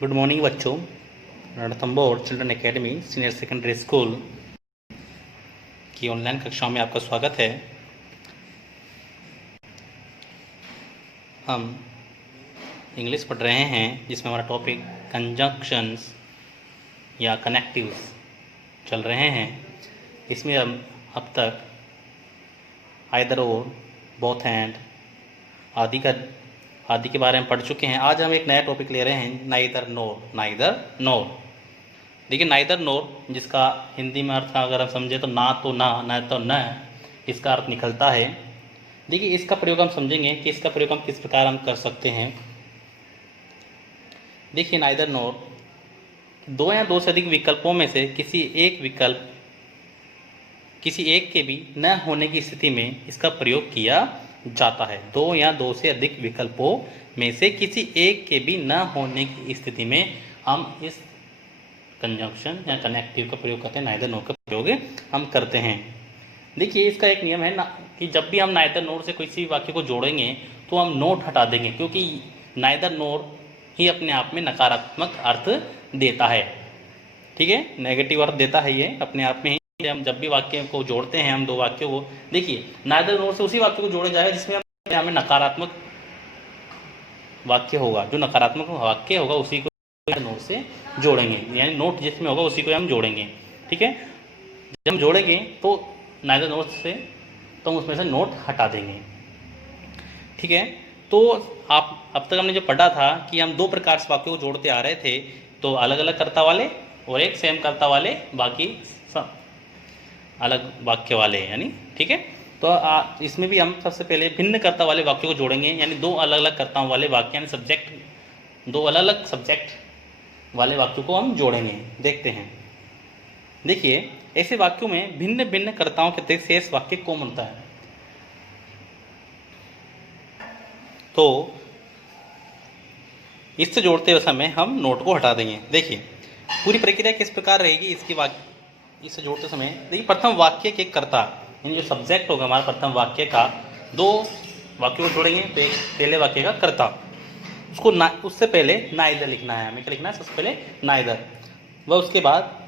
Good morning बच्चों। Ranthambore children academy senior secondary school की online कक्षाओं में आपका स्वागत है। हम इंग्लिश पढ़ रहे हैं जिसमें हमारा टॉपिक कंजंक्शंस या कनेक्टिव्स चल रहे हैं। इसमें हम अब तक आइदर और, बोथ एंड आदि के बारे में पढ़ चुके हैं। आज हम एक नया टॉपिक ले रहे हैं, नाइदर नोर। देखिए, नाइदर नोर जिसका हिंदी में अर्थ अगर हम समझे तो ना तो ना, न तो न, इसका अर्थ निकलता है। देखिए, इसका प्रयोग हम समझेंगे कि इसका प्रयोग हम किस प्रकार हम कर सकते हैं। देखिए, नाइदर नोर दो या दो से अधिक विकल्पों में से किसी एक के भी न होने की स्थिति में इसका प्रयोग किया जाता है। दो या दो से अधिक विकल्पों में से किसी एक के भी न होने की स्थिति में हम इस कंजंक्शन या कनेक्टिव का प्रयोग करते हैं, नाइदर नोर का प्रयोग हम करते हैं। देखिए, इसका एक नियम है ना कि जब भी हम नाइदर नोर से किसी वाक्य को जोड़ेंगे तो हम नोट हटा देंगे, क्योंकि नाइदर नोर ही अपने आप में नकारात्मक अर्थ देता है। ठीक है, नेगेटिव अर्थ देता है ये अपने आप में ही। हम जब भी वाक्य को जोड़ते हैं, हम दो वाक्यों को, देखिए नाइदर नोर से उसी वाक्य को जोड़ा जाएगा जिसमें हमें नकारात्मक वाक्य होगा। जो नकारात्मक वाक्य होगा उसी को नोट से जोड़ेंगे, यानी नोट जिसमें होगा उसी को हम जोड़ेंगे। ठीक है, जब हम जोड़ेंगे तो नाइदर नोट से तो हम उसमें से नोट हटा देंगे। ठीक है, तो आप अब तक हमने जो पढ़ा था कि हम दो प्रकार से वाक्यों को जोड़ते आ रहे थे, तो अलग अलग कर्ता वाले और एक सेम कर्ता वाले, बाकी अलग वाक्य वाले, यानी ठीक है। तो इसमें भी हम सबसे पहले भिन्न कर्ता वाले वाक्यों को जोड़ेंगे, यानी दो अलग अलग कर्ताओं वाले वाक्य, यानी सब्जेक्ट, दो अलग अलग सब्जेक्ट वाले वाक्यों को हम जोड़ेंगे। देखते हैं। देखिए, ऐसे वाक्यों में भिन्न भिन्न कर्ताओं के अतिरिक्त शेष वाक्य कॉमन होता है। तो इससे जोड़ते समय हम नोट को हटा देंगे। देखिए, पूरी प्रक्रिया किस प्रकार रहेगी इसकी इससे जोड़ते समय। देखिए, प्रथम वाक्य के कर्ता, यानी जो सब्जेक्ट होगा हमारा प्रथम वाक्य का, दो वाक्यों को जोड़ेंगे तो एक पहले वाक्य का कर्ता, उसको उससे पहले नाइदर लिखना है। हमें क्या लिखना है? सबसे पहले नाइदर, वह उसके बाद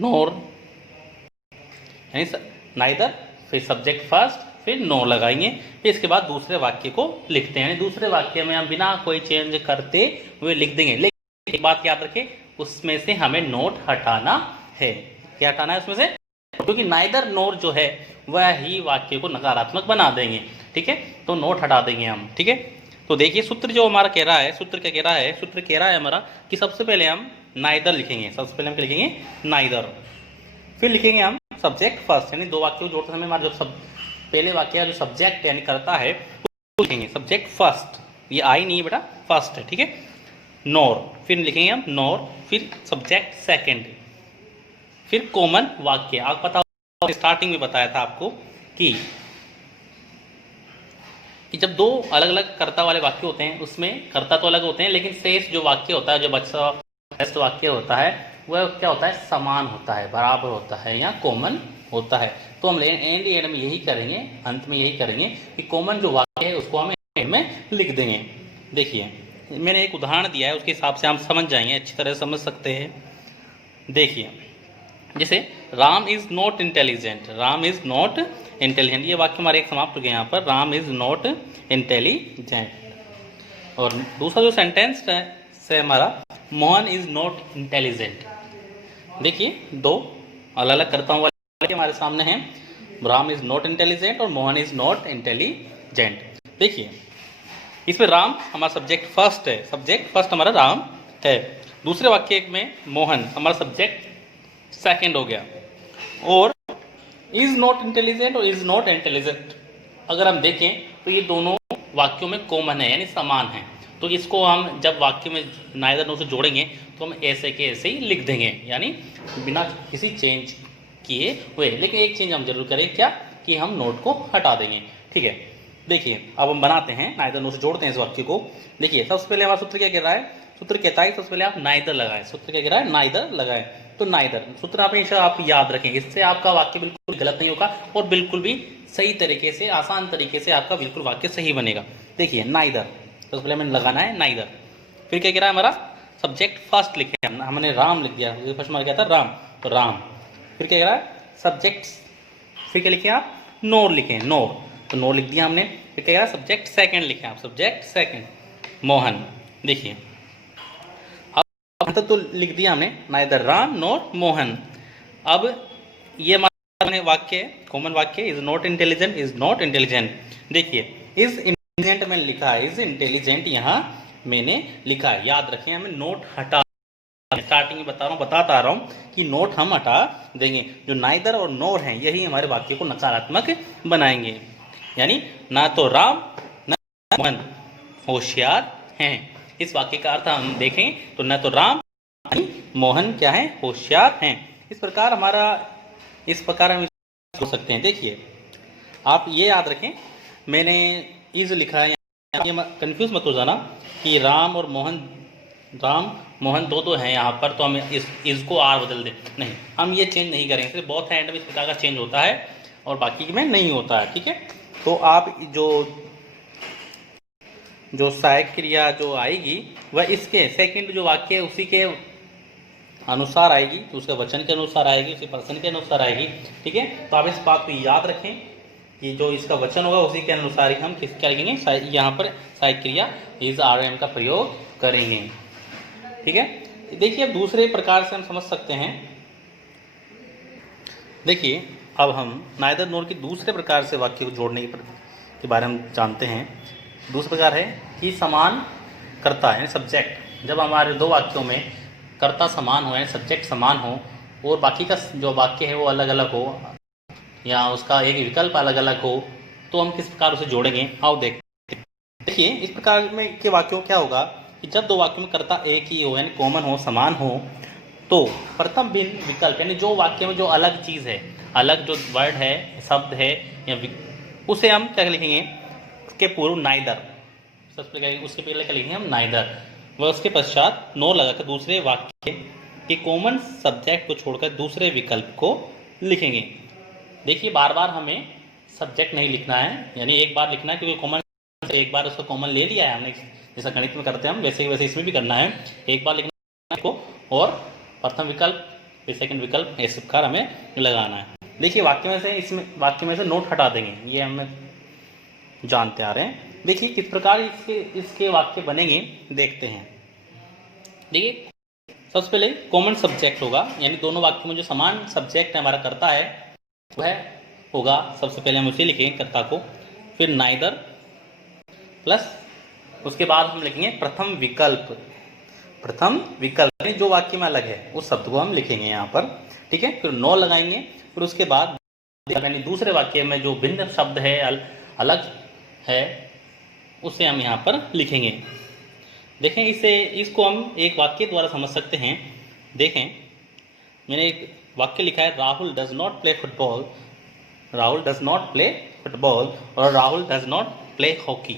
नोर, यानी नाइदर, फिर सब्जेक्ट फर्स्ट, फिर नोर लगाएंगे, फिर इसके बाद दूसरे वाक्य को लिखते हैं। यानी दूसरे वाक्य में हम बिना कोई चेंज करते हुए लिख देंगे। लेकिन एक बात याद रखें, उसमें से हमें नोट हटाना है। क्या हटाना है उसमें से? क्योंकि नाइदर नोर जो है वह ही वाक्य को नकारात्मक बना देंगे। ठीक है, तो नोट हटा देंगे हम। ठीक है, तो देखिए सूत्र जो हमारा कह रहा है, सूत्र क्या कह रहा है? सूत्र कह रहा है हमारा कि सबसे पहले हम नाइदर लिखेंगे। सबसे पहले हम क्या लिखेंगे? नाइदर। फिर लिखेंगे हम सब्जेक्ट फर्स्ट, यानी दो वाक्यों को जोड़ते समय हमारा जो पहले वाक्य का जो सब्जेक्ट यानी करता है उसको लिखेंगे सब्जेक्ट फर्स्ट। ये आई नहीं है बेटा, फर्स्ट है। ठीक है, नोर, फिर लिखेंगे हम नोर, फिर सब्जेक्ट सेकंड, फिर कॉमन वाक्य। आप पता हो, स्टार्टिंग में बताया था आपको कि जब दो अलग अलग कर्ता वाले वाक्य होते हैं उसमें कर्ता तो अलग होते हैं, लेकिन शेष जो वाक्य होता है, जो बचा बेस्ट वाक्य होता है, वह क्या होता है? समान होता है, बराबर होता है या कॉमन होता है। तो हम एंड में यही करेंगे, अंत में यही करेंगे कि कॉमन जो वाक्य है उसको हम एंड में लिख देंगे। देखिए, मैंने एक उदाहरण दिया है, उसके हिसाब से हम समझ जाएंगे, अच्छी तरह समझ सकते हैं। देखिए, जैसे Ram is not intelligent, Ram is not intelligent, ये वाक्य हमारे एक समाप्त हो गया यहाँ पर, राम इज नॉट इंटेलिजेंट। और दूसरा जो सेंटेंस है हमारा, मोहन इज नॉट इंटेलिजेंट। देखिए, दो अलग अलग कर्ताओं वाले हमारे सामने हैं, राम इज नॉट इंटेलिजेंट और मोहन इज नॉट इंटेलिजेंट। देखिए, इसमें राम हमारा सब्जेक्ट फर्स्ट है, सब्जेक्ट फर्स्ट हमारा राम है। दूसरे वाक्य में मोहन हमारा सब्जेक्ट सेकंड हो गया, और इज नॉट इंटेलिजेंट और इज नॉट इंटेलिजेंट अगर हम देखें तो ये दोनों वाक्यों में कॉमन है, यानी समान है। तो इसको हम जब वाक्य में नाइदर नोर से जोड़ेंगे तो हम ऐसे के ऐसे ही लिख देंगे, यानी बिना किसी चेंज किए हुए। लेकिन एक चेंज हम जरूर करें, क्या? कि हम नोट को हटा देंगे। ठीक है, देखिए अब हम बनाते हैं, नाइदर नोर से जोड़ते हैं इस वाक्य को। देखिए, सबसे पहले हमारा सूत्र क्या कह रहा है? सूत्र कहता है सबसे पहले आप नाइदर लगाएं। सूत्र क्या कह रहा है? नाइदर लगाएं। तो नाइदर सूत्र आप याद रखें, इससे आपका वाक्य बिल्कुल गलत नहीं होगा और बिल्कुल भी सही तरीके से, आसान तरीके से आपका बिल्कुल वाक्य सही बनेगा। देखिए, नाइदर सबसे पहले हमें लगाना है नाइदर, फिर क्या कह रहा है हमारा सब्जेक्ट फर्स्ट लिखे हमने राम लिख दिया, फर्स्ट हमारा क्या था राम, तो राम। फिर क्या कह रहा है सब्जेक्ट, फिर क्या लिखे आप नोर लिखे, नोर, तो नोर लिख दिया हमने। फिर क्या कह रहा है सब्जेक्ट सेकंड लिखे आप, सब्जेक्ट सेकंड मोहन। देखिए अब तक तो लिख दिया हमने नाइदर राम नोर मोहन। अब ये हमारे वाक्य कॉमन वाक्य is not intelligent, is not intelligent. देखिए इज इंटेलिजेंट मैंने लिखा है, इज इंटेलिजेंट यहाँ मैंने लिखा है, याद रखें हमें नोट हटा, स्टार्टिंग में बताता आ रहा हूँ कि नोट हम हटा देंगे। जो नाइदर और नोर हैं यही हमारे वाक्य को नकारात्मक बनाएंगे, यानी ना तो राम ना मोहन होशियार हैं। इस वाक्य का अर्थ हम देखें तो न तो राम मोहन क्या है होशियार हैं। इस प्रकार हम सोच सकते हैं। देखिए आप ये याद रखें मैंने इज लिखा है, ये कंफ्यूज मत हो जाना कि राम और मोहन, राम मोहन दो हैं यहाँ पर, तो हम इस को आर बदल दें, नहीं हम ये चेंज नहीं करेंगे। सिर्फ बहुत एंड में इस प्रकार का चेंज होता है और बाकी में नहीं होता है, ठीक है। तो आप जो सहायक क्रिया जो आएगी वह इसके सेकंड जो वाक्य है उसी के अनुसार आएगी, तो उसके वचन के अनुसार आएगी, उसके पर्सन के अनुसार आएगी, ठीक है। तो आप इस बात को याद रखें कि जो इसका वचन होगा उसी के अनुसार ही हम क्या लिखेंगे, यहाँ पर सहायक क्रिया इज आर एम का प्रयोग करेंगे, ठीक है। देखिए अब दूसरे प्रकार से हम समझ सकते हैं। देखिए अब हम नाइदर नोर के दूसरे प्रकार से वाक्य को जोड़ने के बारे में जानते हैं। दूसरा प्रकार है कि समान कर्ता है सब्जेक्ट। जब हमारे दो वाक्यों में कर्ता समान हो, यानी सब्जेक्ट समान हो और बाकी का जो वाक्य है वो अलग अलग हो या उसका एक विकल्प अलग अलग हो, तो हम किस प्रकार उसे जोड़ेंगे आओ देखते हैं। देखिए इस प्रकार में के वाक्यों क्या होगा कि जब दो वाक्यों में कर्ता एक ही हो यानी कॉमन हो, समान हो, तो प्रथम भिन्न विकल्प यानी जो वाक्य में जो अलग चीज़ है, अलग जो वर्ड है, शब्द है या उसे हम क्या लिखेंगे, उसके पूर्व नाइदर, उसके पहले क्या लिखेंगे हम नाइदर, वह उसके पश्चात नो लगाकर दूसरे वाक्य के कॉमन सब्जेक्ट को छोड़कर दूसरे विकल्प को लिखेंगे। देखिए बार बार हमें सब्जेक्ट नहीं लिखना है, यानी एक बार लिखना है क्योंकि कॉमन एक बार उसका कॉमन ले लिया है हमने, जैसा गणित में करते हैं हम वैसे इसमें भी करना है, एक बार लिखना है और प्रथम विकल्प फिर सेकंड विकल्प इस प्रकार हमें लगाना है। देखिए वाक्य में से नोट हटा देंगे, ये हमें जानते आ रहे हैं। देखिए किस प्रकार इसके वाक्य बनेंगे देखते हैं। देखिए सबसे पहले कॉमन सब्जेक्ट होगा, यानी दोनों वाक्यों में जो समान सब्जेक्ट हमारा कर्ता है वह होगा, सबसे पहले हम उसे लिखेंगे कर्ता को, फिर नाइदर प्लस उसके बाद हम लिखेंगे प्रथम विकल्प जो वाक्य में अलग है उस शब्द को हम लिखेंगे यहाँ पर, ठीक है। फिर नो लगाएंगे, फिर उसके बाद यानी दूसरे वाक्य में जो भिन्न शब्द है अलग है उसे हम यहाँ पर लिखेंगे। देखें इसको हम एक वाक्य द्वारा समझ सकते हैं। देखें मैंने एक वाक्य लिखा है Rahul does not play football, Rahul does not play football और Rahul does not play hockey,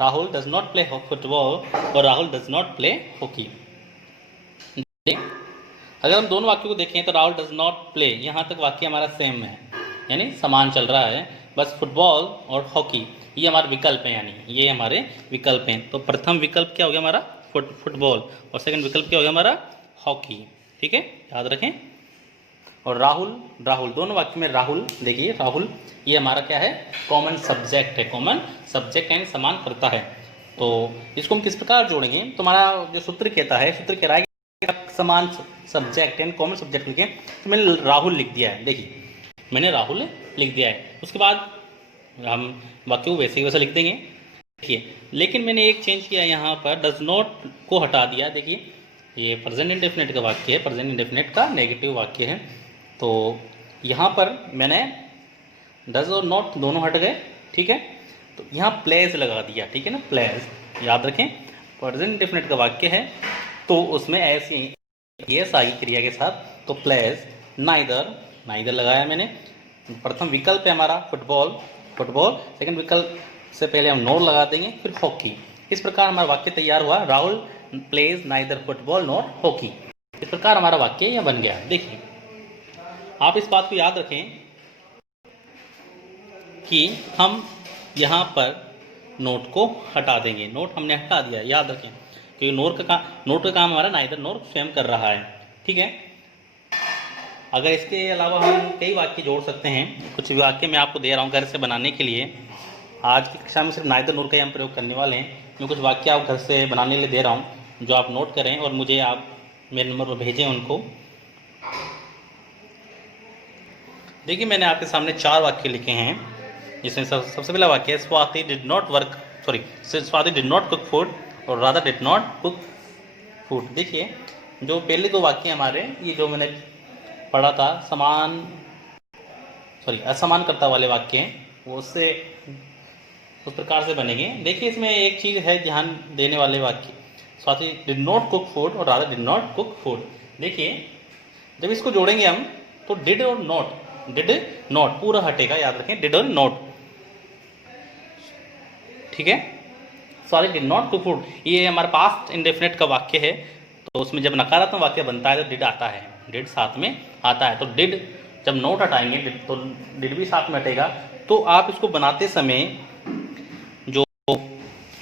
Rahul does not play football और Rahul does not play hockey. अगर हम दोनों वाक्यों को देखें तो राहुल डज नॉट प्ले, यहाँ तक वाक्य हमारा सेम है यानी समान चल रहा है, बस फुटबॉल और हॉकी ये हमारे विकल्प हैं, यानी ये हमारे विकल्प हैं। तो प्रथम विकल्प क्या हो गया हमारा फुटबॉल और सेकंड विकल्प क्या हो गया हमारा हॉकी, ठीक है याद रखें। और राहुल दोनों वाक्य में राहुल, देखिए राहुल ये हमारा क्या है कॉमन सब्जेक्ट है, कॉमन सब्जेक्ट यानी समान करता है। तो इसको हम किस प्रकार जोड़ेंगे, तो हमारा जो सूत्र कहता है, सूत्र कह रहा है कि समान सब्जेक्ट यानी कॉमन सब्जेक्ट लिखें, तो मैंने राहुल लिख दिया है, देखिए मैंने राहुल लिख दिया है। उसके बाद हम वाक्य को वैसे लिख देंगे, देखिए लेकिन मैंने एक चेंज किया यहाँ पर, डज नॉट को हटा दिया। देखिए ये प्रेजेंट इंडेफिनिट का वाक्य है, प्रेजेंट इंडेफिनिट का नेगेटिव वाक्य है, तो यहाँ पर मैंने डज और नॉट दोनों हट गए, ठीक है। तो यहाँ प्लेज लगा दिया, ठीक है ना, प्लेज याद रखें प्रेजेंट इंडेफिनिट का वाक्य है तो उसमें ऐसी एस आई क्रिया के साथ, तो प्लेज नाइदर लगाया मैंने। प्रथम विकल्प है हमारा फुटबॉल, सेकंड विकल्प से पहले हम नोर लगा देंगे, फिर हॉकी। इस प्रकार हमारा वाक्य तैयार हुआ, Rahul plays neither football nor hockey. इस प्रकार हमारा वाक्य यह बन गया। देखिए आप इस बात को याद रखें कि हम यहाँ पर नोट को हटा देंगे, नोट हमने हटा दिया, याद रखें क्योंकि नोट का काम हमारा नाइदर नोर स्वयं कर रहा है। ठीक है, अगर इसके अलावा हम कई वाक्य जोड़ सकते हैं। कुछ वाक्य मैं आपको दे रहा हूँ घर से बनाने के लिए। आज की कक्षा में सिर्फ नाइदर नोर का ही हम प्रयोग करने वाले हैं। मैं कुछ वाक्य आप घर से बनाने के लिए दे रहा हूँ, जो आप नोट करें और मुझे आप मेरे नंबर पर भेजें उनको। देखिए, मैंने आपके सामने 4 वाक्य लिखे हैं, जिसमें सबसे पहला वाक्य है Swati did not cook food और Radha did not cook food. देखिए, जो पहले 2 वाक्य हमारे, ये जो मैंने पढ़ा था असमान कर्ता वाले वाक्य हैं, वो उससे उस प्रकार से बनेंगे। देखिए, इसमें एक चीज़ है ध्यान देने वाले वाक्य, Swati did not cook food और Radha did not cook food. देखिए, जब इसको जोड़ेंगे हम तो डिड नॉट पूरा हटेगा, याद रखें, डिड और नॉट। ठीक है, Swati did not cook food, ये हमारे पास्ट इंडेफिनिट का वाक्य है, तो उसमें जब नकारात्मक वाक्य बनता है तो डिड आता है, डिड साथ में आता है। तो डिड जब नोट हटाएंगे तो डिड भी साथ में हटेगा। तो आप इसको बनाते समय जो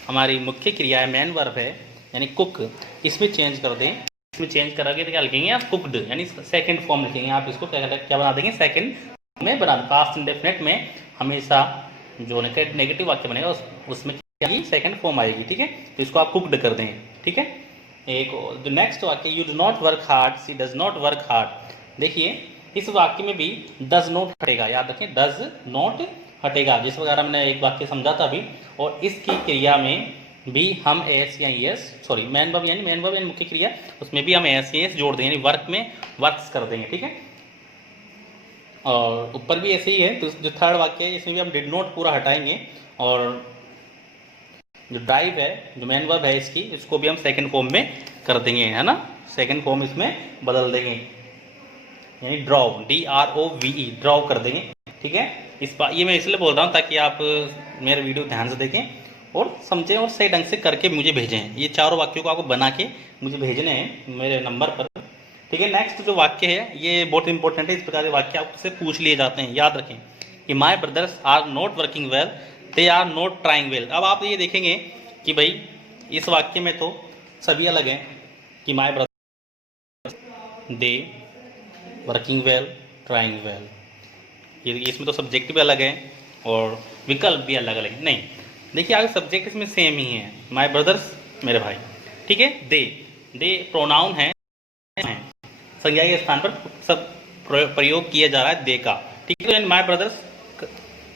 हमारी मुख्य क्रिया है, मेन वर्ब है, यानी कुक, इसमें चेंज कर दें। इसमें चेंज करोगे तो क्या लिखेंगे आप, कुकड, यानी सेकंड फॉर्म लिखेंगे। आप इसको क्या बना देंगे, सेकंड में बना दें। पास्ट इंडेफिनिट में हमेशा जो नेगेटिव वाक्य बनेगा उसमें क्या सेकंड फॉर्म आएगी। ठीक है, तो इसको आप कुकड कर देंगे। ठीक है, एक जो नेक्स्ट वाक्य, you do not work hard, she does not work hard. देखिए, इस वाक्य में भी डज नॉट हटेगा, याद रखें, डज नॉट हटेगा, जिस वगैरह मैंने एक वाक्य समझा था अभी। और इसकी क्रिया में भी हम एस या एस, मेन वर्ब यानी मुख्य क्रिया, उसमें भी हम एस या एस जोड़ देंगे, यानी वर्क में वर्क्स कर देंगे। ठीक है, और ऊपर भी ऐसे ही है। तो जो थर्ड वाक्य है, इसमें भी हम डिड नॉट पूरा हटाएंगे, और जो ड्राइव है, जो मेन वर्ब है इसकी, इसको भी हम सेकंड फॉर्म में कर देंगे, है ना, सेकंड फॉर्म इसमें बदल देंगे, यानी ड्रॉव, DROVE, ड्रॉव कर देंगे। ठीक है, ये मैं इसलिए बोल रहा हूँ ताकि आप मेरे वीडियो ध्यान से देखें और समझें और सही ढंग से करके मुझे भेजें। ये 4 वाक्यों को आपको बना के मुझे भेजने हैं मेरे नंबर पर। ठीक है, नेक्स्ट जो वाक्य है ये बहुत इंपॉर्टेंट है। इस प्रकार के वाक्य आपसे पूछ लिए जाते हैं, याद रखें कि my brothers are not working well, they are not trying well. अब आप ये देखेंगे कि भाई इस वाक्य में तो सभी अलग हैं, कि my brothers, they, working well, trying well, ये इसमें तो सब्जेक्ट भी अलग है और विकल्प भी अलग अलग नहीं। देखिए, आगे सब्जेक्ट इसमें सेम ही है, माई ब्रदर्स, मेरे भाई। ठीक है, दे प्रोनाउन है, संज्ञा के स्थान पर सब प्रयोग किया जा रहा है दे का। ठीक है, तो माई ब्रदर्स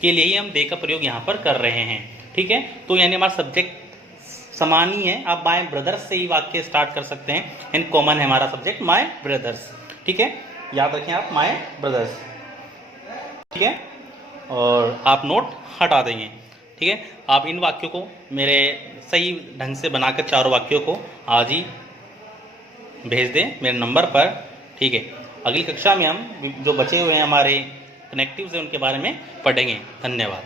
के लिए ही हम दे का प्रयोग यहाँ पर कर रहे हैं। ठीक है, तो यानी हमारा सब्जेक्ट समान ही है। आप माई ब्रदर्स से ही वाक्य स्टार्ट कर सकते हैं, इन कॉमन है हमारा सब्जेक्ट माई ब्रदर्स। ठीक है, याद रखें आप माई ब्रदर्स। ठीक है, और आप नोट हटा देंगे। ठीक है, आप इन वाक्यों को मेरे सही ढंग से बनाकर 4 वाक्यों को आज ही भेज दें मेरे नंबर पर। ठीक है, अगली कक्षा में हम जो बचे हुए हैं हमारे कनेक्टिव्स हैं उनके बारे में पढ़ेंगे। धन्यवाद।